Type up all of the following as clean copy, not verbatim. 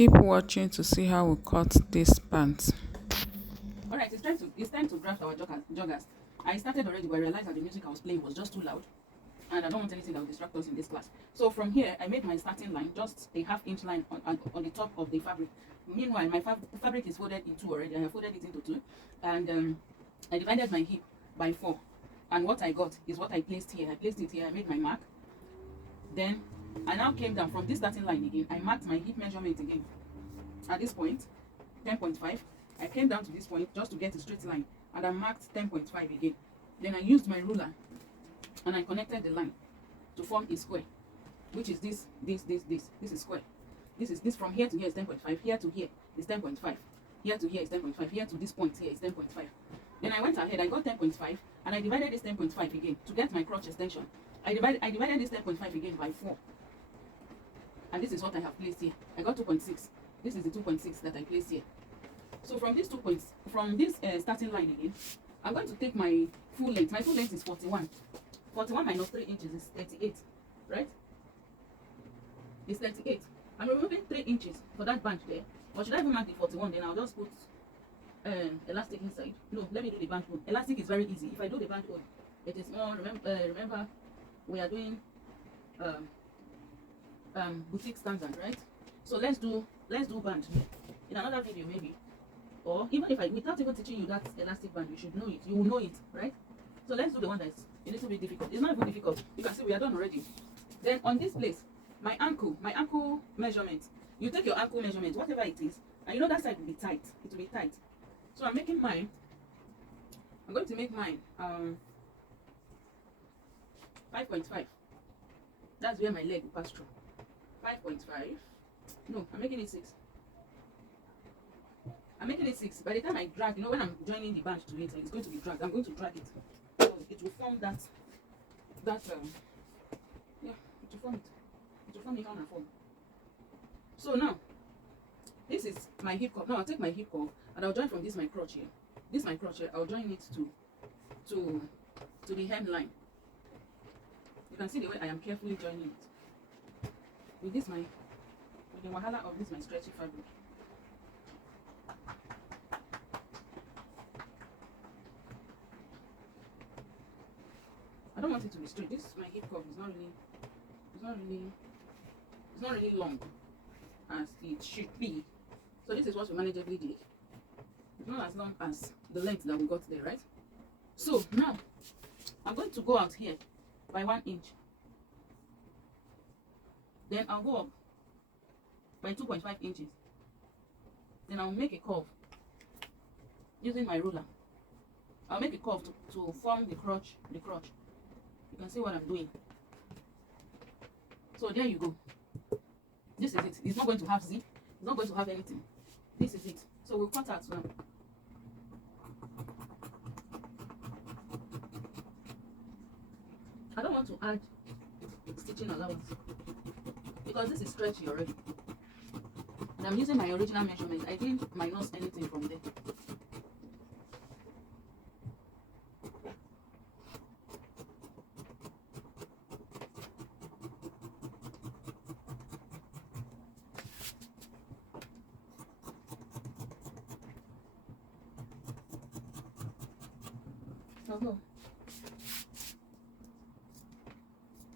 Keep watching to see how we cut this pant. Alright, it's time to draft our joggers. I started already, but I realized that the music I was playing was just too loud, and I don't want anything that will distract us in this class. So from here, I made my starting line, just a half-inch line on the top of the fabric. Meanwhile, my fabric is folded in two already. I have folded it into two, and I divided my hip by 4. And what I got is what I placed here. I placed it here. I made my mark. Then I now came down from this starting line again. I marked my hip measurement again. At this point, 10.5. I came down to this point just to get a straight line, and I marked 10.5 again. Then I used my ruler and I connected the line to form a square, which is this is square. This from here to here is 10.5, here to here is 10.5, here to here is 10.5, here to this point here is 10.5. Then I went ahead, I got 10.5, and I divided this 10.5 again to get my crotch extension. I divided this 10.5 again by 4, and this is what I have placed here. I got 2.6. This is the 2.6 that I placed here. So from these 2 points, from this starting line again, I'm going to take my full length. My full length is 41. 41 minus 3 inches is 38, right? It's 38. I'm removing 3 inches for that band there. Or should I even mark the 41? Then I'll just put elastic inside. No, let me do the band hole. Elastic is very easy. If I do the band hole, it is more. Remember, we are doing boutique standard, right? So let's do band in another video maybe. Or even if without even teaching you that elastic band, you should know it. You will know it, right? So let's do the one that's a little bit difficult. It's not even difficult. You can see we are done already. Then on this place, my ankle measurement. You take your ankle measurement, whatever it is, and you know that side will be tight. It will be tight. So I'm making mine. I'm going to make mine 5.5. That's where my leg will pass through. 5.5. No, I'm making it 6. I'm making it 6. By the time I drag, you know, when I'm joining the band to it, it's going to be dragged. I'm going to drag it. So it will form yeah, it will form it. It will form it on and form. So now, this is my hip cup. Now I'll take my hip cup and I'll join from this my crotch here. This my crotch here, I'll join it to the hemline. You can see the way I am carefully joining it. With the wahala of this my stretchy fabric. I don't want it to be straight. This my hip cup is not really long as it should be. So this is what we manageably did. It's not as long as the length that we got there, right? So now I'm going to go out here by 1 inch. Then I'll go up by 2.5 inches. Then I'll make a curve using my ruler. I'll make a curve to form the crotch. You can see what I'm doing. So there you go. This is it. It's not going to have zip. It's not going to have anything. This is it. So we'll cut out now. I don't want to add stitching allowance because this is stretchy already. And I'm using my original measurement. I didn't minus anything from there.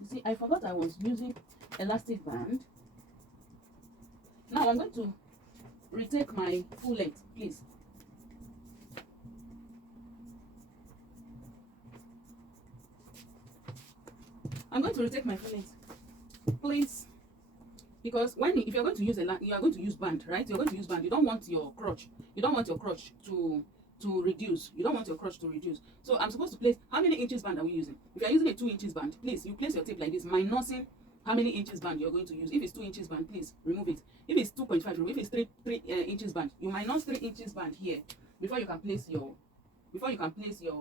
You see, I forgot I was using elastic band. Now I'm going to retake my full length, please. I'm going to retake my full length, please, because if you're going to use you are going to use band, right? You're going to use band. You don't want your crotch. You don't want your crotch to reduce. You don't want your crotch to reduce. So I'm supposed to place, how many inches band are we using? If you're using a 2 inches band, please, you place your tape like this, minusing how many inches band you're going to use. If it's 2 inches band, please remove it. If it's 2.5, remove. If it's 3 inches band, you minus 3 inches band here before you can place your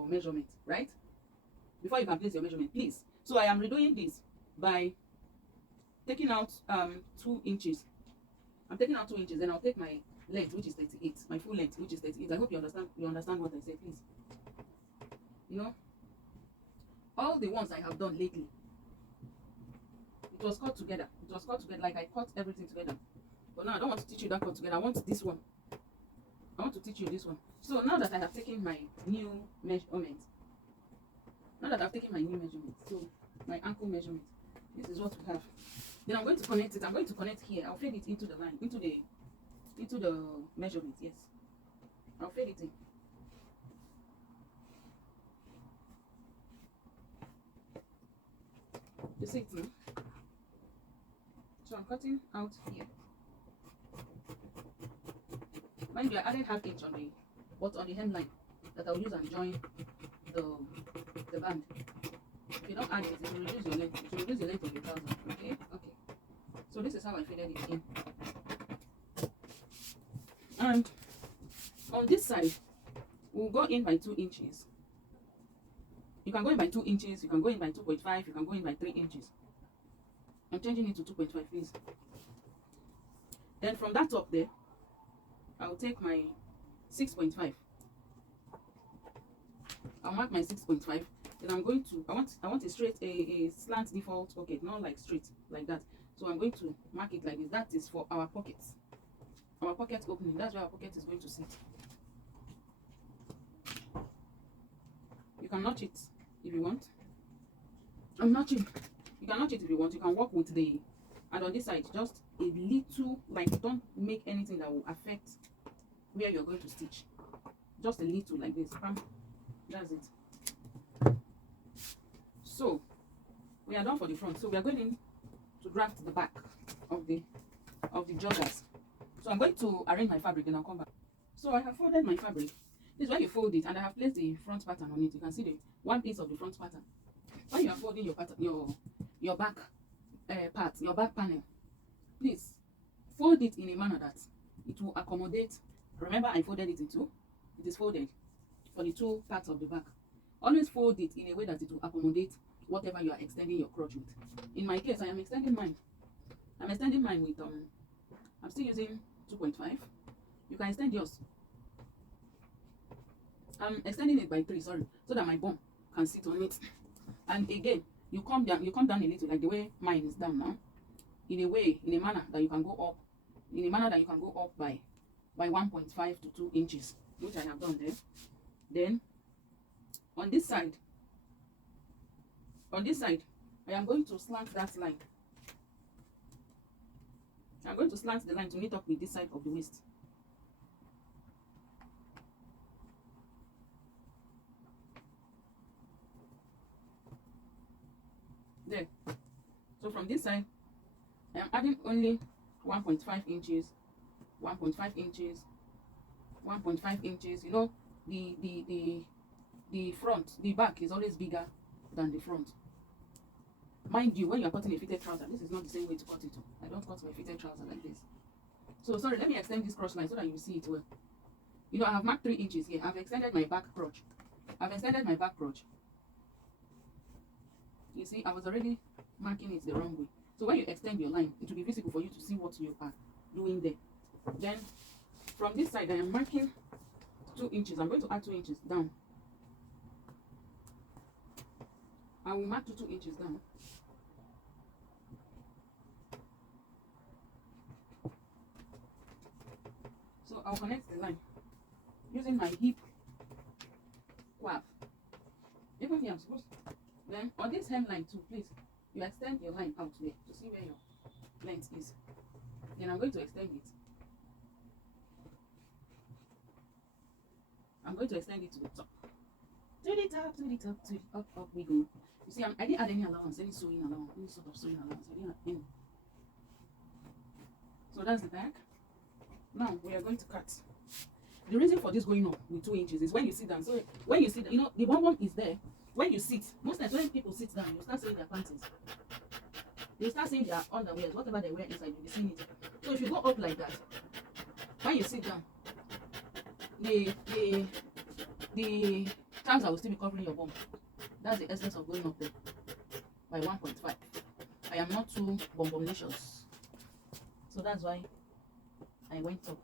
measurement, right? Before you can place your measurement, please. So I am redoing this by taking out 2 inches. I'm taking out 2 inches, then I'll take my length, which is 38, my full length, which is 38. I hope you understand what I said, please. You know, all the ones I have done lately, it was cut together. Like I cut everything together. But now I don't want to teach you that cut together. I want this one. I want to teach you this one. So now that I have taken my new measurement, so my ankle measurement, this is what we have. Then I'm going to connect it. I'm going to connect here. I'll fade it into the line, into the measurement. Yes, I'll fade it in. You see it now? So I'm cutting out here. Mind you, I added half inch on the hemline that I'll use and join the band. If you don't add it, it will reduce your length. It will reduce the length of your trouser. Okay? Okay. So this is how I faded it in. And on this side, we'll go in by 2 inches. You can go in by 2 inches, you can go in by 2.5, you can go in by 3 inches. I'm changing it to 2.5, please. Then from that top there, I'll take my 6.5. I'll mark my 6.5. Then I'm going to, I want a straight, a slant default pocket, not like straight, like that. So I'm going to mark it like this. That is for our pockets. Our pocket opening, that's where our pocket is going to sit. You can notch it if you want. I'm notching. You can notch it if you want. You can work with the, and on this side, just a little, like don't make anything that will affect where you're going to stitch. Just a little like this. That's it. So we are done for the front. So we are going in to draft the back of the joggers. So I'm going to arrange my fabric, then I'll come back. So I have folded my fabric. This is where you fold it, and I have placed the front pattern on it. You can see the one piece of the front pattern. When you are folding your pattern, your back part, your back panel, please fold it in a manner that it will accommodate. Remember, I folded it in two. It is folded for the two parts of the back. Always fold it in a way that it will accommodate whatever you are extending your crotch with. In my case, I am extending mine. I'm extending mine with I'm still using 2.5. You can extend yours. I'm extending it by 3, sorry, so that my bum can sit on it. And again, you come down a little, like the way mine is down now. In a manner that you can go up, by 1.5 to 2 inches, which I have done there. Then on this side, I am going to slant that line. I'm going to slant the line to meet up with this side of the waist. There. So from this side, I am adding only 1.5 inches, 1.5 inches, 1.5 inches. You know, the front, the back is always bigger than the front. Mind you, when you are cutting a fitted trouser, this is not the same way to cut it. I don't cut my fitted trouser like this. So sorry, let me extend this crotch line so that you see it well. You know, I have marked 3 inches here. I've extended my back crotch. You see, I was already marking it the wrong way. So when you extend your line, it will be visible for you to see what you are doing there. Then from this side, I am marking 2 inches. I'm going to add 2 inches down. I will mark 2 inches down. So I'll connect the line using my hip wave. Even here, I'm supposed to. Then on this hemline too, please, you extend your line out there to see where your length is. Then I'm going to extend it. I'm going to extend it to the top. To the top, to the top, to the up we go. You see, I didn't add any allowance, any sewing allowance, any sort of sewing allowance. I didn't add any. So that's the back. Now we are going to cut. The reason for this going up with 2 inches is when you sit down. So when you sit down, you know, the one is there. When you sit, most times when people sit down, you start seeing their panties. You start seeing their underwear, whatever they wear inside, you'll be seeing it. So if you go up like that, when you sit down, the trouser will still be covering your bum. That's the essence of going up there by 1.5. I am not too bombomlicious, so that's why I went up.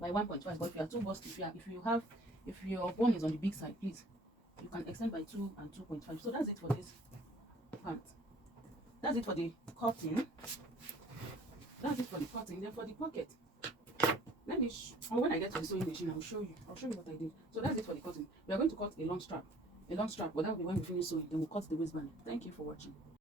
By 1.5, but if you are too busty, if your bone is on the big side, please, you can extend by 2 and 2.5. So that's it for this pant. That's it for the cutting. That's it for the cutting. Then for the pocket, let me or when I get to the sewing machine, I'll show you what I did. So that's it for the cutting. We are going to cut a long strap, but that will be when we finish sewing. Then we'll cut the waistband. Thank you for watching.